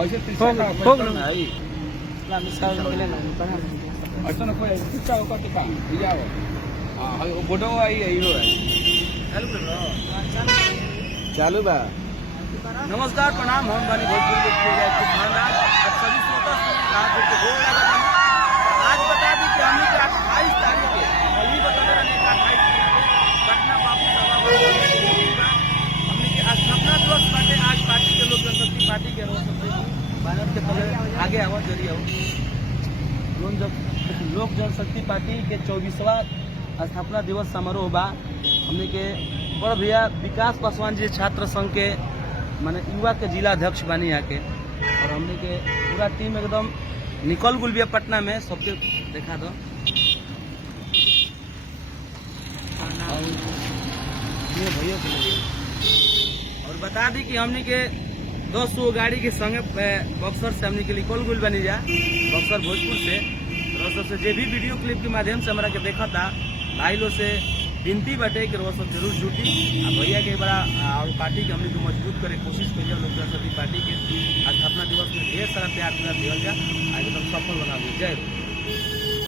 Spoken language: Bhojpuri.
ऐसे हो गया आई ऐसा ना कोई कितना होगा तो काम जाओ हां वो बोडो आई हीरो है चालू बा। नमस्कार प्रणाम, हम बानी भोजपुरी के खानदान आज सभी श्रोता आज बता दी कि हमने 28 तारीख के कल ही बता रहा नेता 28 तारीख के पटना बापू सभा हमने के आज स्थापना दिवस बाटे। आज पार्टी के लोक जनशक्ति पार्टी के भारत के तले आगे आवाज जरिए हो लोक जनशक्ति पार्टी के 24वां स्थापना दिवस समारोह बा। हमने के बड़ भैया विकास पासवान जी छात्र संघ के माने युवा के जिला अध्यक्ष बानी यहाँ के, और हमने के पूरा टीम एकदम निकल गुल बिया पटना में। सबके देखा दो भैया और बता दी कि हमने के 200 गाड़ी के संगे बक्सर से हमने के निकल गुल बनी जा बक्सर भोजपुर से। तो से जे भी वीडियो क्लिप के माध्यम से हमारा के देखा था भाई लोग से विनती बाटे कि वो सब जरूर जुटी भैया के बड़ा और पार्टी के हमने जो मजबूत करे कोशिश करिए लोक जनशक्ति पार्टी के स्थापना दिवस में ढेर सारा प्यार दिया जाए, एकदम सफल बना जय।